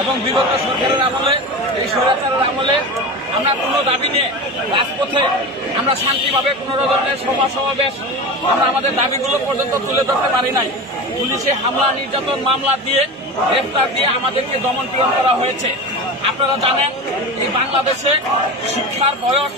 এবং বিগত সরকারের আমলে এই স্বৈরাচারের আমলে আমরা কোনো দাবি নিয়ে রাজপথে আমরা শান্তিভাবে কোনো ধরনের সভা সমাবেশ আমরা আমাদের দাবিগুলো পর্যন্ত তুলে ধরতে পারি নাই। পুলিশে হামলা নির্যাতন মামলা দিয়ে গ্রেফতার দিয়ে আমাদেরকে দমন পীড়ন করা হয়েছে। আপনারা জানেন এই বাংলাদেশে শিক্ষার বয়স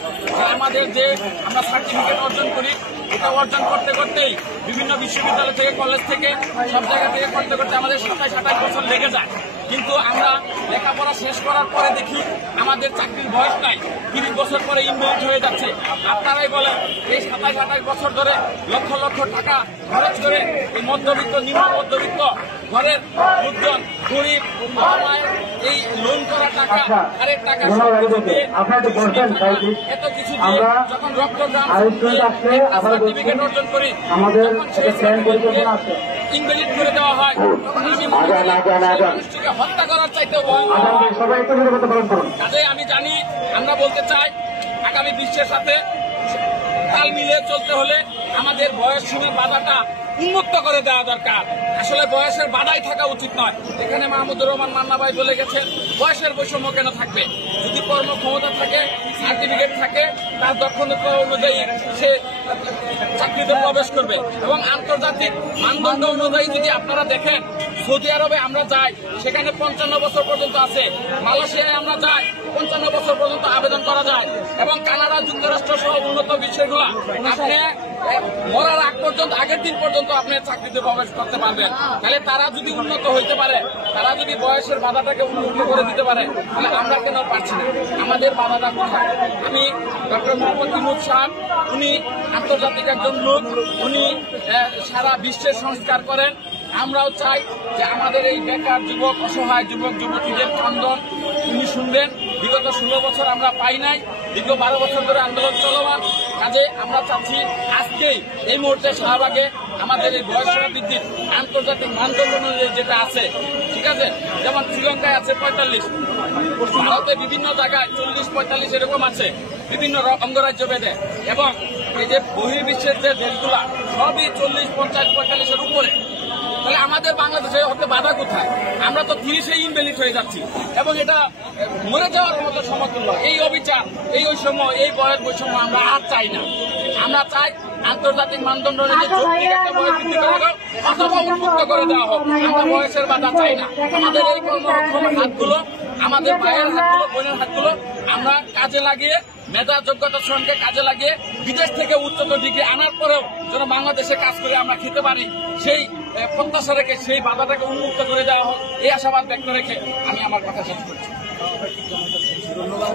আমাদের যে আমরা সার্টিফিকেট অর্জন করি এটা অর্জন করতে করতেই বিভিন্ন বিশ্ববিদ্যালয় থেকে কলেজ থেকে সব জায়গা থেকে করতে করতে আমাদের 27-28 বছর লেগে যায়। কিন্তু আমরা লেখাপড়া শেষ করার পরে দেখি আমাদের চাকরির বয়স নাই, 30 বছর পরে ইনভ্যালিড হয়ে যাচ্ছে। আপনারাই বলেন এই 27-28 বছর ধরে লক্ষ লক্ষ টাকা খরচ করে এই মধ্যবিত্ত নিম্ন মধ্যবিত্ত ঘরের লোকজন গরিব এই লোন করা টাকা আরেক টাকা এত কিছু দিয়ে যখন রক্তদান সার্টিফিকেট অর্জন করি ইনভ্যালিড করে দেওয়া হয় তখন মানুষটিকে হত্যা করার চাইতেও কাজে আমি জানি আমরা বলতে চাই আগামী বিশ্বের সাথে তাল মিলিয়ে চলতে হলে আমাদের বয়স সীমার বাধাটা উন্মুক্ত করে দেওয়া দরকার। আসলে বয়সের বাধাই থাকা উচিত নয়। এখানে মাহমুদুর রহমান মান্না ভাই বলে গেছেন বয়সের বৈষম্য কেন থাকবে? যদি কর্মক্ষমতা থাকে, সার্টিফিকেট থাকে, তার দক্ষতা অনুযায়ী সে চাকরিতে প্রবেশ করবে। এবং আন্তর্জাতিক মানদণ্ড অনুযায়ী যদি আপনারা দেখেন সৌদি আরবে আমরা যাই সেখানে 55 বছর পর্যন্ত আছে, মালয়েশিয়ায় আমরা যাই 55 বছর পর্যন্ত আবেদন করা যায়, এবং কানাডা যুক্তরাষ্ট্র সহ উন্নত বিশ্বেরগুলো আপনি মরার আগ পর্যন্ত আগের দিন পর্যন্ত আপনি চাকরিতে প্রবেশ করতে পারবেন। তাহলে তারা যদি উন্নত হইতে পারে, তারা যদি বয়সের বাধাটাকে উন্নত করে দিতে পারে, তাহলে আমরা কেন পারছি না? আমাদের বাধাটা কোথায়? আমি ডক্টর মোহাম্মদ ইউনূস সাহেব, উনি আন্তর্জাতিক একজন লোক, উনি সারা বিশ্বের সংস্কার করেন। আমরাও চাই যে আমাদের এই বেকার যুবক অসহায় যুবক যুবতীদের ক্রন্দন উনি শুনবেন। বিগত 16 বছর আমরা পাই নাই, দীর্ঘ 12 বছর ধরে আন্দোলন চলমান। কাজে আমরা চাচ্ছি আজকেই এই মুহূর্তে শাহবাগে আমাদের এই বয়সসীমা বৃদ্ধির আন্তর্জাতিক মানদণ্ড অনুযায়ী যেটা আছে, ঠিক আছে, যেমন শ্রীলঙ্কায় আছে 45, পশ্চিম ভারতে বিভিন্ন জায়গায় 40-45 এরকম আছে, বিভিন্ন অঙ্গরাজ্য ভেদে। এবং এই যে বহির্বিশ্বের যে দেশগুলা সবই 40-50-45-এর উপরে। তাহলে আমাদের বাংলাদেশে হতে বাধা কোথায়? আমরা তো 30-এ ইনভ্যালিড হয়ে যাচ্ছি এবং এটা মরে যাওয়ার মতো সমতুল্য। এই অবিচার, এই বৈষম্য, এই বয়স বৈষম্য আমরা আর চাই না। আমরা চাই আন্তর্জাতিক মানদণ্ড অনুযায়ী একটা বয়স বৃদ্ধি করা হোক অথবা উন্মুক্ত করে দেওয়া হোক। আমরা বয়সের বাধা চাই না। আমাদের এই কর্মক্ষম হাতগুলো, আমাদের ভাইয়ের হাতগুলো, বোনের হাতগুলো আমরা কাজে লাগিয়ে, মেধা যোগ্যতার সঙ্গে কাজে লাগিয়ে বিদেশ থেকে উচ্চতর ডিগ্রি আনার পরেও যেন বাংলাদেশে কাজ করে আমরা খেতে পারি, সেই প্রত্যাশা রেখে সেই বাধাটাকে উন্মুক্ত করে দেওয়া হোক, এই আশাবাদ ব্যক্ত রেখে আমি আমার কথা শেষ করছি। ধন্যবাদ।